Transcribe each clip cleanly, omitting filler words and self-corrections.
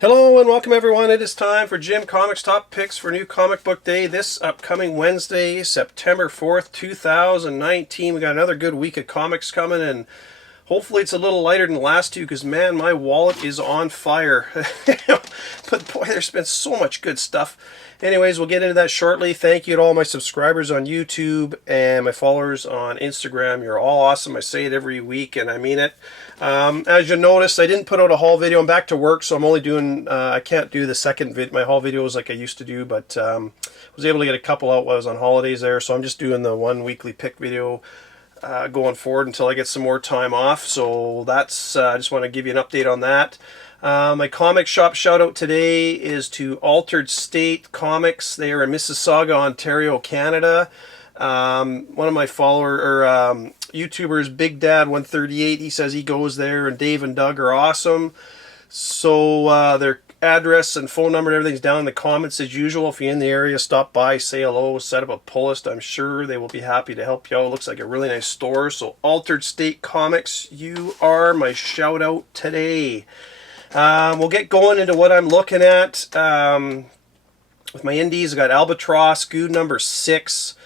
Hello and welcome everyone. It is time for Jim Comics Top Picks for New Comic Book Day this upcoming Wednesday, September 4th, 2019. We got another good week of comics coming, and hopefully it's a little lighter than the last two because, man, my wallet is on fire. But boy, there's been so much good stuff. Anyways, we'll get into that shortly. Thank you to all my subscribers on YouTube and my followers on Instagram. You're all awesome. I say it every week and I mean it. As you noticed, I didn't put out a haul video. I'm back to work, so I'm only doing, I can't do the second my haul videos like I used to do, but was able to get a couple out while I was on holidays there, so I'm just doing the one weekly pick video going forward until I get some more time off. So that's, I just want to give you an update on that. My comic shop shout out today is to Altered State Comics. They are in Mississauga, Ontario, Canada. One of my YouTubers, Big Dad 138, he says he goes there, and Dave and Doug are awesome. So their address and phone number and everything's down in the comments as usual. If you're in the area, stop by, say hello, set up a pull list. I'm sure they will be happy to help you out. It looks like a really nice store. So Altered State Comics, you are my shout out today. We'll get going into what I'm looking at. With my indies, I got Albatross, Good number 6.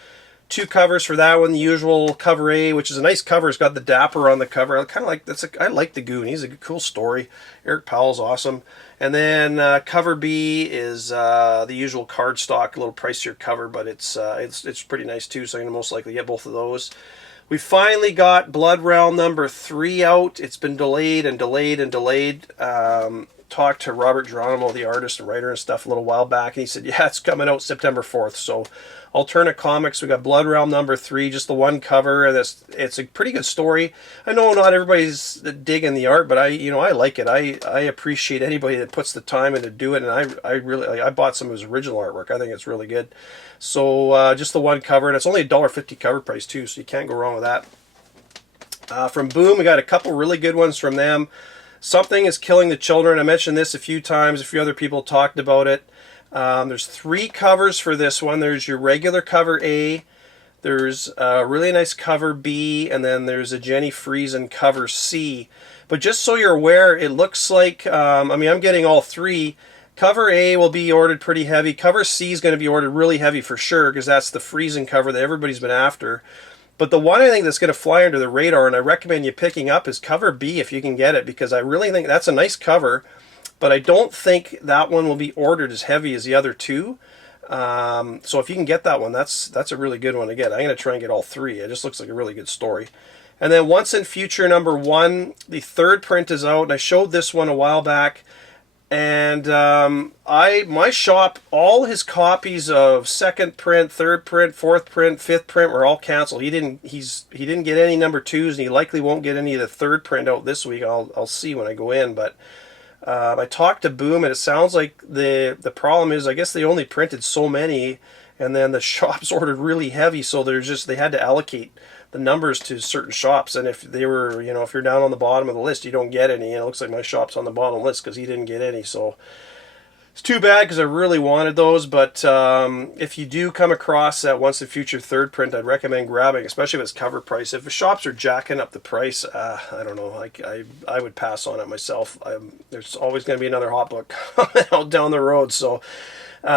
2 covers for that one. The usual cover A, which is a nice cover. It's got the Dapper on the cover. I kind of like I like the Goon. He's a cool story. Eric Powell's awesome. And then cover B is the usual cardstock, a little pricier cover, but it's pretty nice too. So I'm gonna most likely get both of those. We finally got Blood Realm number 3 out. It's been delayed and delayed and delayed. Talked to Robert Geronimo, the artist and writer and stuff, a little while back, and he said, yeah, it's coming out September 4th. So Alternate Comics, we got Blood Realm number 3, just the one cover, and it's a pretty good story. I know not everybody's digging the art, but I like it. I appreciate anybody that puts the time in to do it, and I bought some of his original artwork. I think it's really good. So just the one cover, and it's only $1.50 cover price too, so you can't go wrong with that. From Boom, we got a couple really good ones from them. Something is Killing the Children. I mentioned this a few times. A few other people talked about it. There's 3 covers for this one. There's your regular cover A. There's a really nice cover B. And then there's a Jenny Friesen cover C. But just so you're aware, it looks like, I'm getting all 3. Cover A will be ordered pretty heavy. Cover C is going to be ordered really heavy for sure, because that's the Friesen cover that everybody's been after. But the one I think that's going to fly under the radar, and I recommend you picking up, is cover B if you can get it, because I really think that's a nice cover, but I don't think that one will be ordered as heavy as the other 2. So if you can get that one, that's a really good one to get. I'm going to try and get all 3. It just looks like a really good story. And then Once in Future number 1, the 3rd print is out, and I showed this one a while back. And my shop, all his copies of 2nd print, 3rd print, 4th print, 5th print were all canceled. He didn't get any number 2s, and he likely won't get any of the 3rd print out this week. I'll see when I go in. But I talked to Boom, and it sounds like the problem is, I guess they only printed so many, and then the shops ordered really heavy, so they had to allocate the numbers to certain shops, and if they were, if you're down on the bottom of the list, you don't get any. And it looks like my shop's on the bottom list because he didn't get any. So it's too bad, because I really wanted those. But if you do come across that Once in Future 3rd print, I'd recommend grabbing, especially if it's cover price. If the shops are jacking up the price, I don't know, I would pass on it myself. There's always going to be another hot book out down the road, so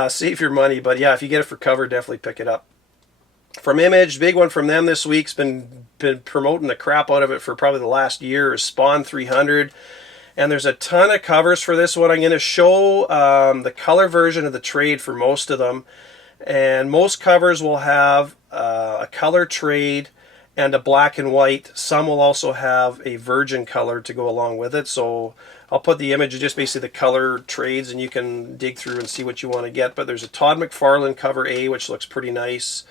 save your money. But yeah, if you get it for cover, definitely pick it up. From Image, big one from them this week's been promoting the crap out of it for probably the last year, is Spawn 300. And there's a ton of covers for this one. I'm going to show the color version of the trade for most of them. And most covers will have a color trade and a black and white. Some will also have a virgin color to go along with it. So I'll put the image of just basically the color trades, and you can dig through and see what you want to get. But there's a Todd McFarlane cover A, which looks pretty nice.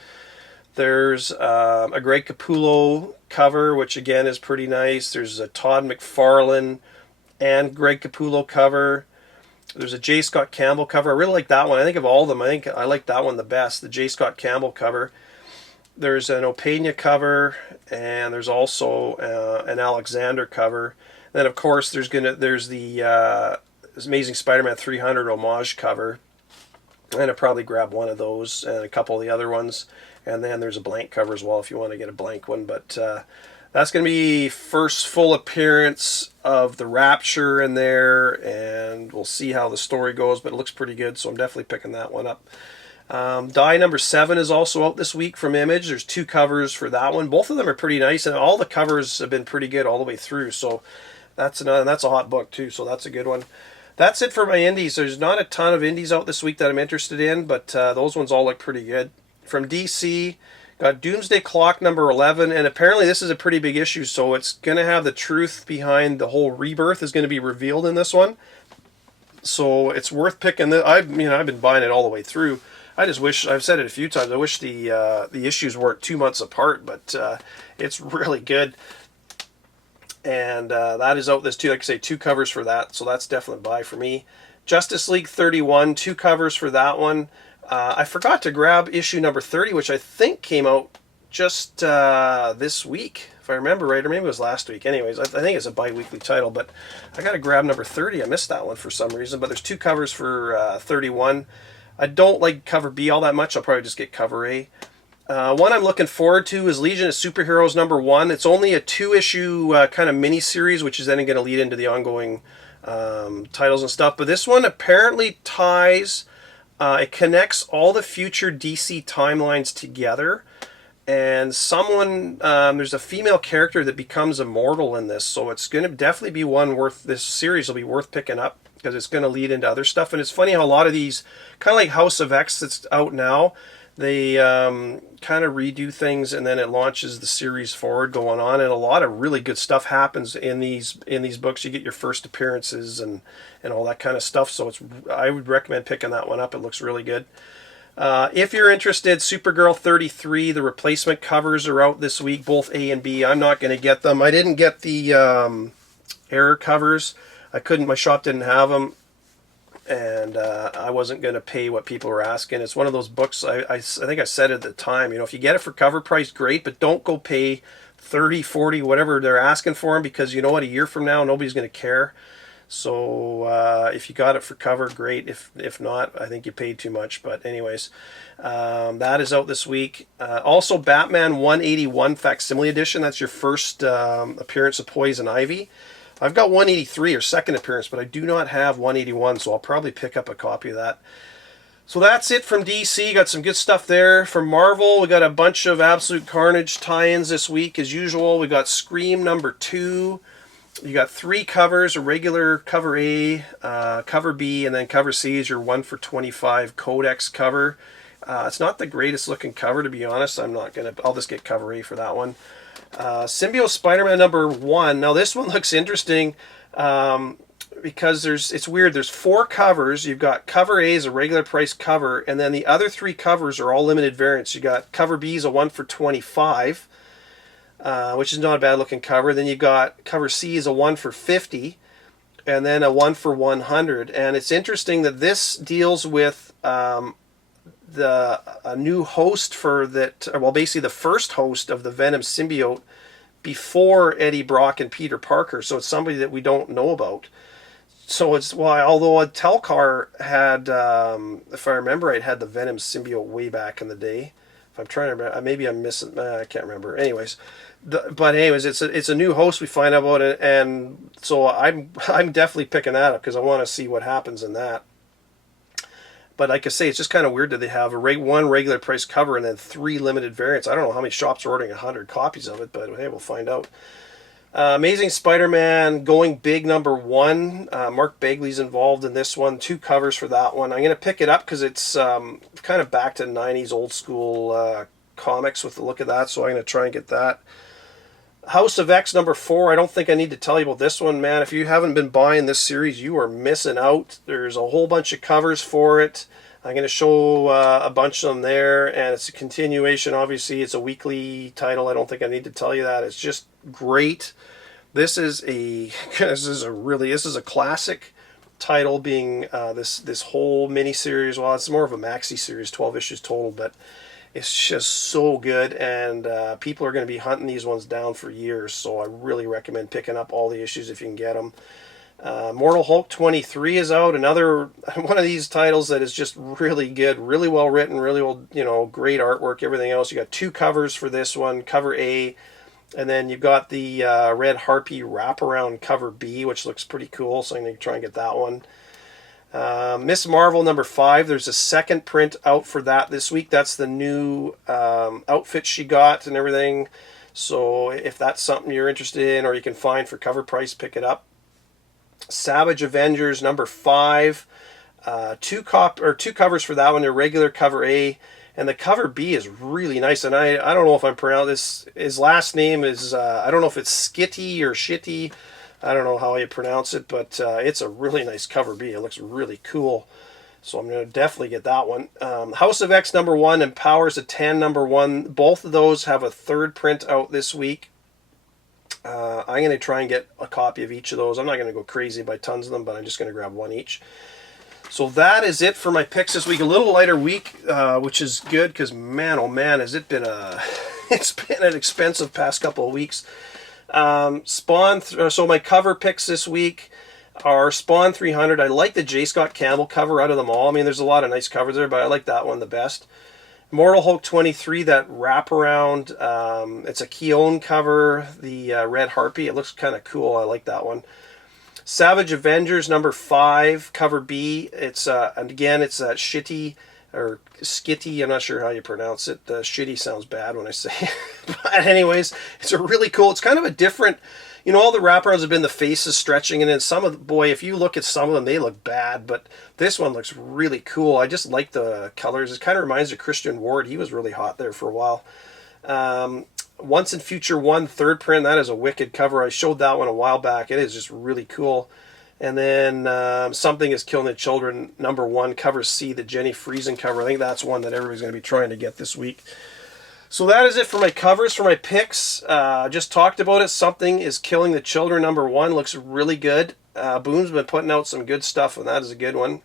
There's a Greg Capullo cover, which again is pretty nice. There's a Todd McFarlane and Greg Capullo cover. There's a J. Scott Campbell cover. I really like that one. I think of all of them, I think I like that one the best, the J. Scott Campbell cover. There's an Opeña cover, and there's also an Alexander cover. And then of course there's the Amazing Spider-Man 300 homage cover. I'm going to probably grab one of those and a couple of the other ones. And then there's a blank cover as well if you want to get a blank one. But That's going to be first full appearance of the Rapture in there, and we'll see how the story goes, but it looks pretty good, so I'm definitely picking that one up. Die number 7 is also out this week from Image. There's 2 covers for that one. Both of them are pretty nice, and all the covers have been pretty good all the way through, so that's a hot book too, so that's a good one. That's it for my indies. There's not a ton of indies out this week that I'm interested in, but those ones all look pretty good. From DC, got Doomsday Clock number 11, and apparently this is a pretty big issue, so it's going to have the truth behind the whole rebirth is going to be revealed in this one. So it's worth picking. I've been buying it all the way through. I just wish, I've said it a few times, I wish the issues weren't 2 months apart, but it's really good. And that is out this too, like I say, 2 covers for that, so that's definitely a buy for me. Justice League 31, 2 covers for that one. I forgot to grab issue number 30, which I think came out just this week, if I remember right, or maybe it was last week. Anyways, I think it's a bi-weekly title, but I got to grab number 30. I missed that one for some reason, but there's 2 covers for 31. I don't like cover B all that much. I'll probably just get cover A. One I'm looking forward to is Legion of Superheroes number 1. It's only a 2-issue kind of mini-series, which is then going to lead into the ongoing titles and stuff. But this one apparently ties, it connects all the future DC timelines together. And there's a female character that becomes immortal in this. So it's going to definitely be one this series will be worth picking up, because it's going to lead into other stuff. And it's funny how a lot of these, kind of like House of X that's out now, they kind of redo things and then it launches the series forward going on, and a lot of really good stuff happens in these books. You get your first appearances and all that kind of stuff, so I would recommend picking that one up. It looks really good. If you're interested, Supergirl 33, the replacement covers are out this week, both A and B. I'm not going to get them. I didn't get the error covers. I couldn't, my shop didn't have them, and I wasn't going to pay what people were asking. It's one of those books, I think I said at the time, if you get it for cover price, great, but don't go pay 30, 40, whatever they're asking for them, because you know what, a year from now, nobody's going to care. So if you got it for cover, great. If not, I think you paid too much. But anyways, that is out this week. Also, Batman 181 Facsimile Edition. That's your first appearance of Poison Ivy. I've got 183, or second appearance, but I do not have 181, so I'll probably pick up a copy of that. So that's it from DC. Got some good stuff there. From Marvel, we got a bunch of Absolute Carnage tie-ins this week, as usual. We got Scream number 2. You got 3 covers, a regular cover A, cover B, and then cover C is your 1 for 25 Codex cover. It's not the greatest looking cover, to be honest. I'll just get cover A for that one. Symbiote Spider-Man number 1. Now this one looks interesting because it's weird. There's 4 covers. You've got cover A is a regular price cover, and then the other 3 covers are all limited variants. You got cover B is a 1 for 25. Which is not a bad looking cover. Then you've got cover C is a 1 for 50, and then a 1 for 100. And it's interesting that this deals with a new host for that, well, basically the first host of the Venom symbiote before Eddie Brock and Peter Parker. So it's somebody that we don't know about. So it's why, although a Telcar had, if I remember right, had the Venom symbiote way back in the day. If I'm trying to remember, maybe I'm missing, I can't remember. Anyways, it's a new host we find out about it, and so I'm definitely picking that up because I want to see what happens in that. But like I say, it's just kind of weird that they have one regular price cover and then 3 limited variants. I don't know how many shops are ordering 100 copies of it, but hey, we'll find out. Amazing Spider-Man Going Big number 1. Mark Bagley's involved in this one. 2 covers for that one. I'm going to pick it up because it's kind of back to 90s old school comics with the look of that, so I'm going to try and get that. House of X number 4. I don't think I need to tell you about this one, man. If you haven't been buying this series, you are missing out. There's a whole bunch of covers for it. I'm going to show a bunch of them there, and it's a continuation. Obviously, it's a weekly title. I don't think I need to tell you that. It's just great. This is a classic title, being this whole mini-series. Well, it's more of a maxi series, 12 issues total, but it's just so good, and people are going to be hunting these ones down for years, so I really recommend picking up all the issues if you can get them. Immortal Hulk 23 is out, another one of these titles that is just really good, really well written, really well, great artwork, everything else. You got 2 covers for this one. Cover A And then you've got the Red Harpy wraparound cover B, which looks pretty cool, so I'm going to try and get that one. Miss Marvel number 5, there's a second print out for that this week. That's the new outfit she got and everything. So if that's something you're interested in or you can find for cover price, pick it up. Savage Avengers number 5, two covers for that one. A regular cover A, and the cover B is really nice. And I don't know if I'm pronouncing this. His last name is I don't know if it's Skitty or Shitty. I don't know how you pronounce it, but it's a really nice cover B. It looks really cool. So I'm going to definitely get that one. House of X number 1 and Powers of 10 number 1. Both of those have a third print out this week. I'm going to try and get a copy of each of those. I'm not going to go crazy by tons of them, but I'm just going to grab one each. So that is it for my picks this week. A little lighter week, which is good because, man, oh man, has it been it's been an expensive past couple of weeks. So my cover picks this week are Spawn 300. I like the J. Scott Campbell cover out of them all. I mean, there's a lot of nice covers there, but I like that one the best. Immortal Hulk 23, that wraparound. It's a Keown cover, the Red Harpy. It looks kind of cool. I like that one. Savage Avengers number 5, cover B. It's and again, it's that Shitty or Skitty. I'm not sure how you pronounce it. Shitty sounds bad when I say it. But anyways, it's a really cool. It's kind of a different. You know, all the wraparounds have been the faces stretching, and then some of the, boy, if you look at some of them, they look bad, but this one looks really cool. I just like the colors. It kind of reminds of Christian Ward. He was really hot there for a while. Once in Future 1, third print. That is a wicked cover. I showed that one a while back. It is just really cool. And then Something is Killing the Children, number 1, cover C, the Jenny Friesen cover. I think that's one that everybody's going to be trying to get this week. So that is it for my covers, for my picks. Just talked about it. Something is Killing the Children, number 1. Looks really good. Boom's been putting out some good stuff, and that is a good one.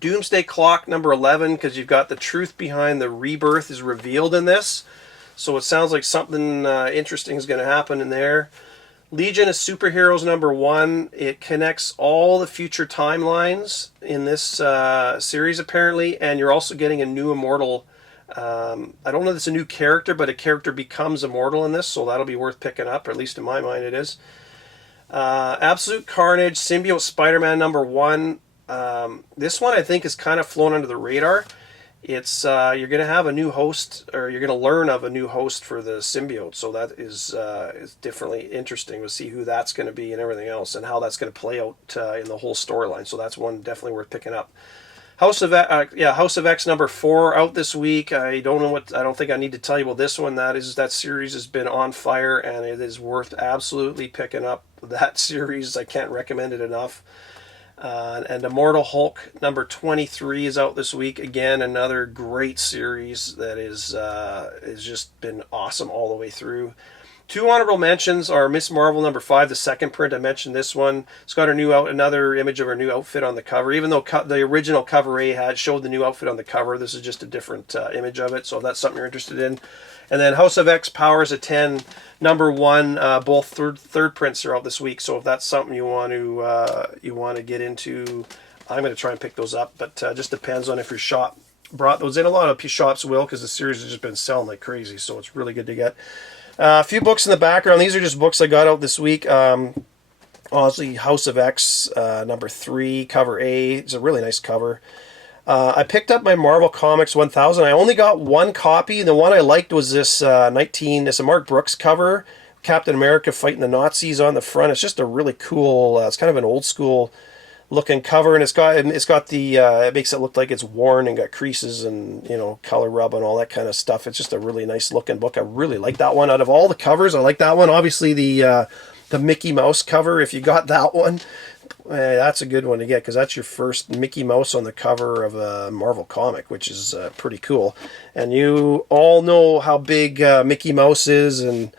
Doomsday Clock, number 11, because you've got the truth behind the rebirth is revealed in this. So it sounds like something interesting is going to happen in there. Legion of Superheroes, number 1. It connects all the future timelines in this series, apparently, and you're also getting a new Immortal. I don't know if it's a new character, but a character becomes immortal in this, so that'll be worth picking up, or at least in my mind it is. Absolute Carnage, Symbiote Spider-Man number 1. This one I think is kind of flown under the radar. It's you're going to have a new host, or you're going to learn of a new host for the symbiote, so that is definitely interesting to see who that's going to be and everything else, and how that's going to play out in the whole storyline. So that's one definitely worth picking up. House of X number 4 out this week. I don't think I need to tell you about this one. That series has been on fire, and it is worth absolutely picking up that series. I can't recommend it enough. And Immortal Hulk number 23 is out this week. Again, another great series that is just been awesome all the way through. 2 honorable mentions are Miss Marvel number 5, the second print. I mentioned this one. It's got another image of her new outfit on the cover. Even though the original cover A showed the new outfit on the cover, this is just a different image of it. So if that's something you're interested in. And then House of X Powers of 10, number 1. Both third prints are out this week. So if that's something you want to get into, I'm going to try and pick those up. But just depends on if your shop brought those in. A lot of shops will, because the series has just been selling like crazy. So it's really good to get. A few books in the background. These are just books I got out this week. Honestly, House of X number 3, cover A. It's a really nice cover. I picked up my Marvel Comics 1000. I only got one copy. The one I liked was this It's a Mark Brooks cover. Captain America fighting the Nazis on the front. It's just a really cool, it's kind of an old school looking cover, and it makes it look like it's worn and got creases and, color rub and all that kind of stuff. It's just a really nice looking book. I really like that one. Out of all the covers, I like that one. Obviously the Mickey Mouse cover, if you got that one, that's a good one to get, because that's your first Mickey Mouse on the cover of a Marvel comic, which is pretty cool. And you all know how big Mickey Mouse is and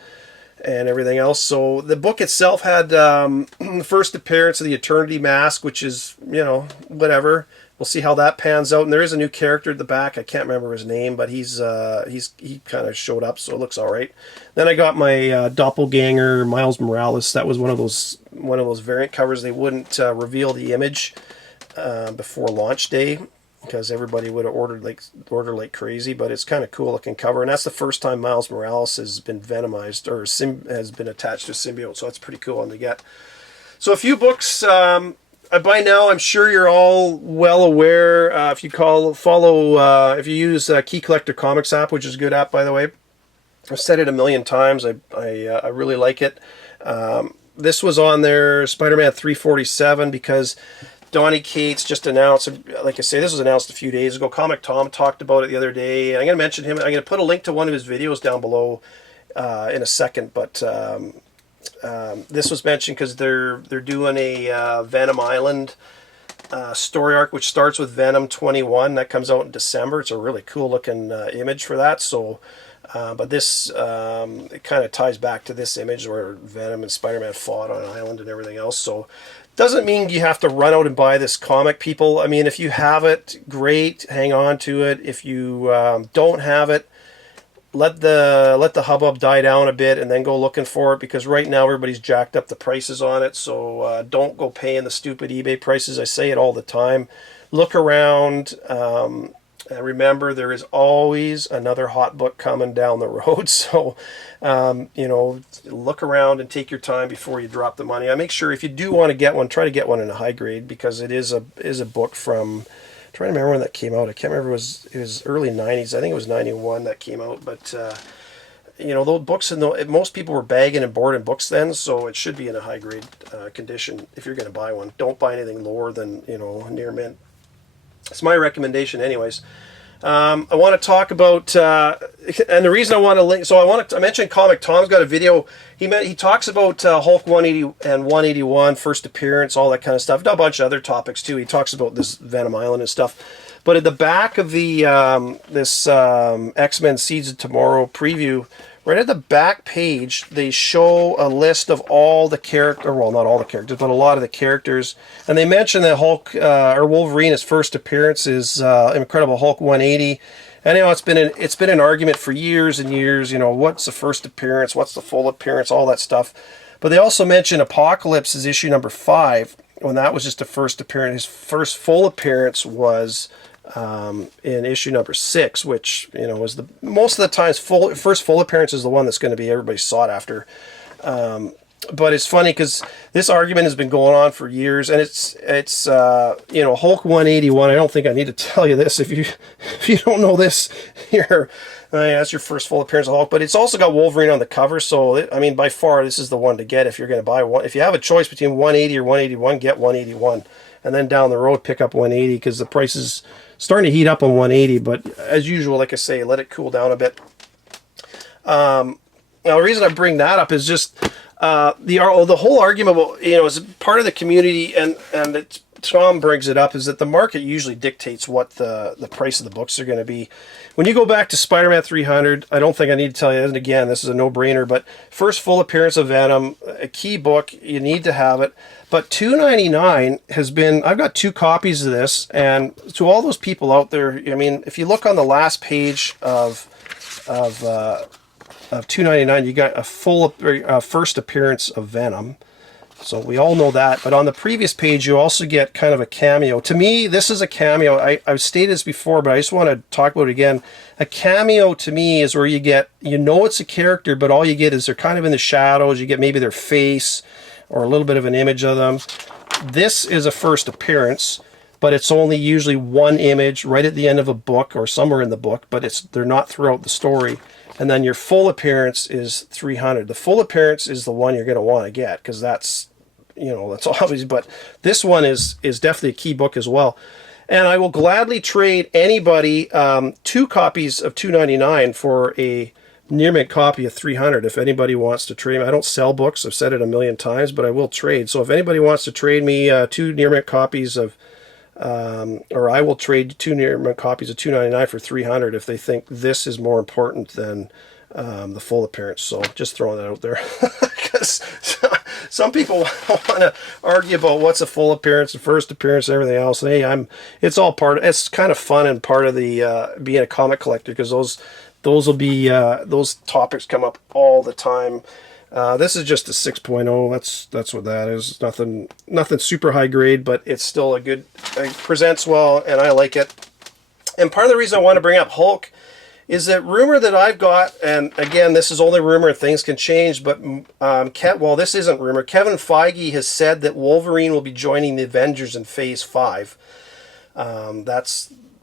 everything else. So the book itself had the first appearance of the Eternity Mask, which is, whatever. We'll see how that pans out. And there is a new character at the back. I can't remember his name, but he kind of showed up, so it looks all right. Then I got my doppelganger Miles Morales. That was one of those variant covers. They wouldn't reveal the image before launch day. because everybody would have ordered like crazy. But it's kind of cool looking cover, and that's the first time Miles Morales has been venomized or has been attached to Symbiote, so that's pretty cool one to get. So a few books. By now, I'm sure you're all well aware. If you if you use Key Collector Comics app, which is a good app, by the way. I've said it a million times. I really like it. This was on there, Spider-Man 347, because Donny Cates just announced, like I say, this was announced a few days ago. Comic Tom talked about it the other day. I'm going to mention him. I'm going to put a link to one of his videos down below in a second, but this was mentioned because they're doing a Venom Island story arc, which starts with Venom 21. That comes out in December. It's a really cool looking image for that. So, but this it kind of ties back to this image where Venom and Spider-Man fought on an island and everything else. So, doesn't mean you have to run out and buy this comic, people. I mean, if you have it, great, hang on to it. If you don't have it, let the hubbub die down a bit and then go looking for it, because right now everybody's jacked up the prices on it. So don't go paying the stupid eBay prices. I say it all the time. Look around. And remember, there is always another hot book coming down the road. So, you know, look around and take your time before you drop the money. I make sure if you do want to get one, try to get one in a high grade, because it is a book from, I'm trying to remember when that came out. I can't remember. It was early 90s. I think it was 91 that came out. But, you know, those books, most people were bagging and boarding books then, so it should be in a high grade condition if you're going to buy one. Don't buy anything lower than, you know, near mint. It's my recommendation anyways. I want to talk about, and the reason I want to link, so I mentioned Comic Tom's got a video. He talks about Hulk 180 and 181, first appearance, all that kind of stuff. A bunch of other topics too. He talks about this Venom Island and stuff. But at the back of the this X-Men Seeds of Tomorrow preview, right at the back page, they show a list of all the characters, well, not all the characters, but a lot of the characters. And they mention that Hulk, or Wolverine, his first appearance is Incredible Hulk 180. And, you know, it's been an argument for years and years, you know, what's the first appearance, what's the full appearance, all that stuff. But they also mention Apocalypse is issue number 5, when that was just a first appearance. His first full appearance was in issue number 6, which, you know, was most of the times first full appearance is the one that's going to be everybody sought after. But it's funny because this argument has been going on for years, and it's you know, Hulk 181. I don't think I need to tell you this if you don't know this here. That's your first full appearance of Hulk, but it's also got Wolverine on the cover. So I mean, by far, this is the one to get if you're going to buy one. If you have a choice between 180 or 181, get 181, and then down the road pick up 180, because the price is starting to heat up on 180. But as usual, like I say, let it cool down a bit. Now the reason I bring that up is just the whole argument about, you know, as part of the community, and Tom brings it up, is that the market usually dictates what the price of the books are going to be. When you go back to Spider-Man 300, I don't think I need to tell you, and again, this is a no-brainer, but first full appearance of Venom, a key book, you need to have it. But $2.99 has been, I've got 2 copies of this, and to all those people out there, I mean, if you look on the last page of $2.99, you got a full first appearance of Venom. So we all know that. But on the previous page, you also get kind of a cameo. To me, this is a cameo. I've stated this before, but I just want to talk about it again. A cameo to me is where you get, you know, it's a character, but all you get is they're kind of in the shadows. You get maybe their face or a little bit of an image of them. This is a first appearance, but it's only usually one image right at the end of a book or somewhere in the book, but they're not throughout the story. And then your full appearance is 300. The full appearance is the one you're going to want to get, because that's, you know, that's obvious. But this one is definitely a key book as well. And I will gladly trade anybody 2 copies of $2.99 for a near mint copy of 300 if anybody wants to trade me. I don't sell books. I've said it a million times, but I will trade. So if anybody wants to trade me 2 near mint copies of or I will trade 2 near mint copies of $2.99 for 300 if they think this is more important than the full appearance. So just throwing that out there, because some people want to argue about what's a full appearance, the first appearance, and everything else. And hey, it's all part of, it's kind of fun and part of the being a comic collector, because those will be those topics come up all the time. This is just a 6.0. That's what that is. Nothing super high grade, but it's still a good. It presents well, and I like it. And part of the reason I want to bring up Hulk is that rumor that I've got, and again, this is only rumor, things can change, but well, this isn't rumor. Kevin Feige has said that Wolverine will be joining the Avengers in Phase 5.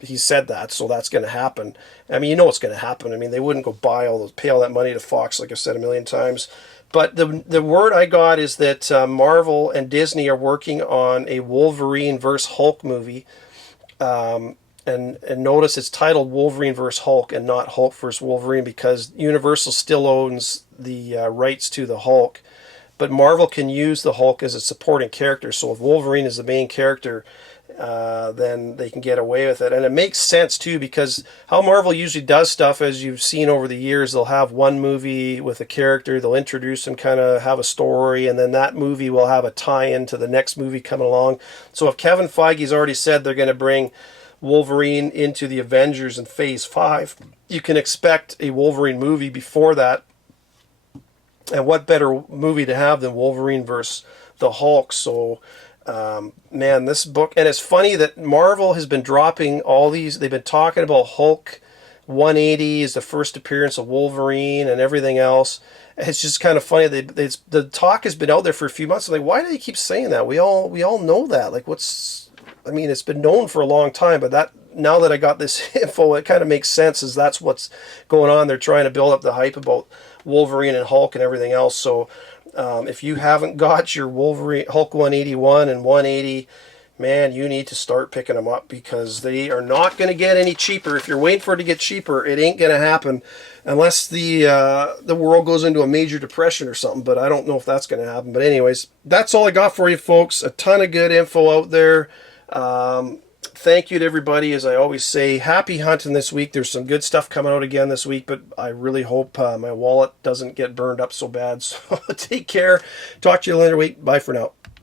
He said that, so that's going to happen. I mean, you know what's going to happen. I mean, they wouldn't go pay all that money to Fox, like I've said a million times. But the word I got is that Marvel and Disney are working on a Wolverine versus Hulk movie. And notice it's titled Wolverine vs. Hulk and not Hulk vs. Wolverine, because Universal still owns the rights to the Hulk, but Marvel can use the Hulk as a supporting character. So if Wolverine is the main character, then they can get away with it. And it makes sense too, because how Marvel usually does stuff, as you've seen over the years, they'll have one movie with a character, they'll introduce them, kind of have a story, and then that movie will have a tie-in to the next movie coming along. So if Kevin Feige's already said they're going to bring Wolverine into the Avengers in Phase 5, you can expect a Wolverine movie before that. And what better movie to have than Wolverine versus the Hulk? So, man, this book, and it's funny that Marvel has been dropping all these, they've been talking about Hulk 180 is the first appearance of Wolverine and everything else. It's just kind of funny. The talk has been out there for a few months. I'm like, why do they keep saying that? We all know that. Like, I mean, it's been known for a long time, but now that I got this info, it kind of makes sense, as that's what's going on. They're trying to build up the hype about Wolverine and Hulk and everything else. So if you haven't got your Wolverine Hulk 181 and 180, man, you need to start picking them up, because they are not going to get any cheaper. If you're waiting for it to get cheaper, it ain't going to happen unless the world goes into a major depression or something. But I don't know if that's going to happen. But anyways, that's all I got for you, folks. A ton of good info out there. Thank you to everybody. As I always say, happy hunting this week. There's some good stuff coming out again this week, but I really hope my wallet doesn't get burned up so bad. So take care. Talk to you later week. Bye for now.